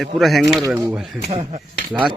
ये पूरा हैंग मार रहा है मोबाइल लास्ट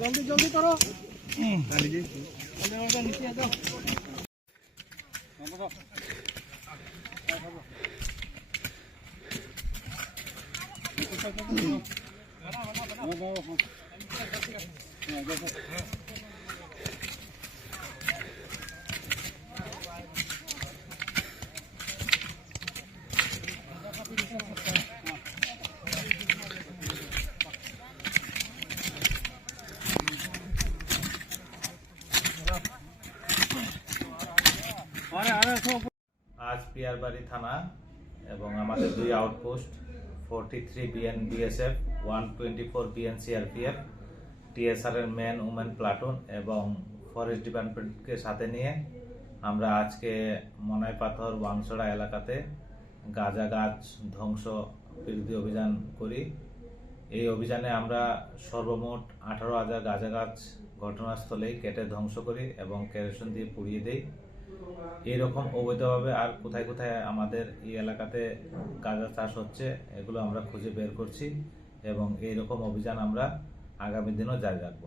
জলদি জলদি করো। Thank you. আজ পিয়ারবাড়ি থানা এবং আমাদের দুই outpost forty three BN BSF one twenty four BN CRPF TSR এর ম্যান উমেন প্লাটুন এবং ফরেস্ট ডিপার্টমেন্টকে সাথে নিয়ে আমরা আজকে মনাই পাথর বাংশড়া এলাকাতে গাঁজা গাছ ধ্বংস বিরোধী অভিযান করি। এই অভিযানে আমরা সর্বমোট আঠারো হাজার গাঁজা গাছ ঘটনাস্থলেই কেটে ধ্বংস করি এবং কেরোসিন দিয়ে পুড়িয়ে দেই। এইরকম অবৈধভাবে আর কোথায় কোথায় আমাদের এই এলাকাতে গাঁজা চাষ হচ্ছে, এগুলো আমরা খুঁজে বের করছি এবং এইরকম অভিযান আমরা আগামী দিনও জারি রাখব।